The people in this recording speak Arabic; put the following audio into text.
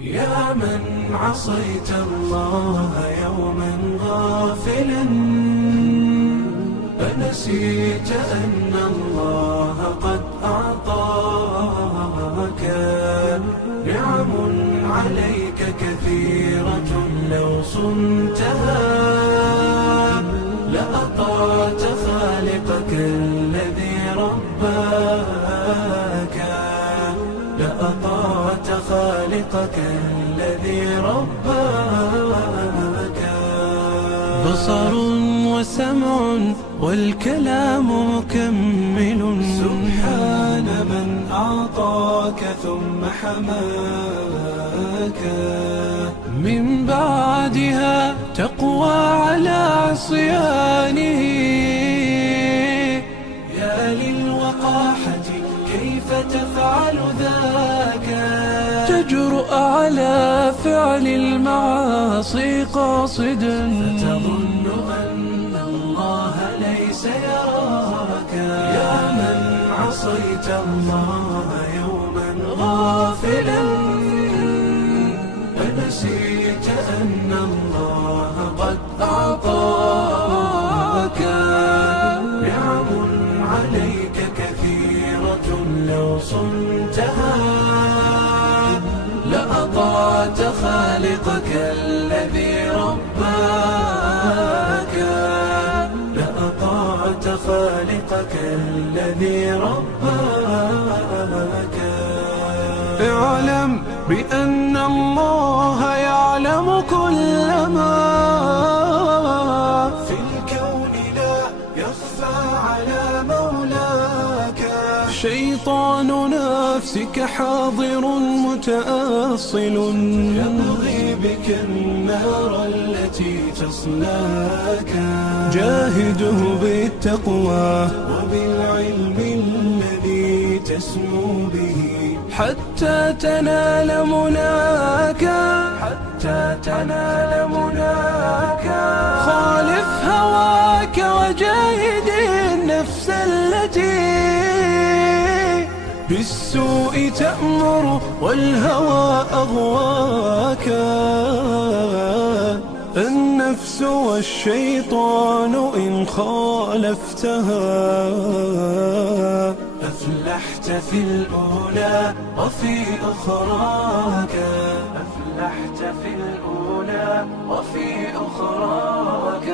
يا من عصيت الله يوما غافلا، أنسيت أن الله قد أعطاك نعم عليك كثيرة، لو صنتها لأطعت خالقك الذي رباك، لأطعت خالقك الذي رباك. بصر وسمع والكلام مكمل، سبحان من أعطاك ثم حماك. من بعدها تقوى على عصيانه، يا للوقاحة كيف تفعل ذاك؟ تجرؤ على فعل المعاصي قاصدا، فتظن أن الله ليس يراك. يا من عصيت الله يوما غافلا، أنسيت أن الله قد أعطاك نعم عليك كثيرة، لو صنتها لأطعت خالقك الذي رباك، لأطعت خالقك الذي رباك. اعلم بأن الله يعلم كل ما في الكون، لا يخفى على مولاك. شيطان نفسك حاضر متأصل، يبغي بك النار التي تصلاك. جاهده بالتقوى وبالعلم الذي تسمو به، حتى تنال مناك، حتى تنال مناك. خالف هواك وجاهد النفس التي بالسوء تأمر والهوى أغواك. النفس والشيطان إن خالفتها أفلحت في الأولى وفي أخراك، أفلحت في الأولى وفي أخراك.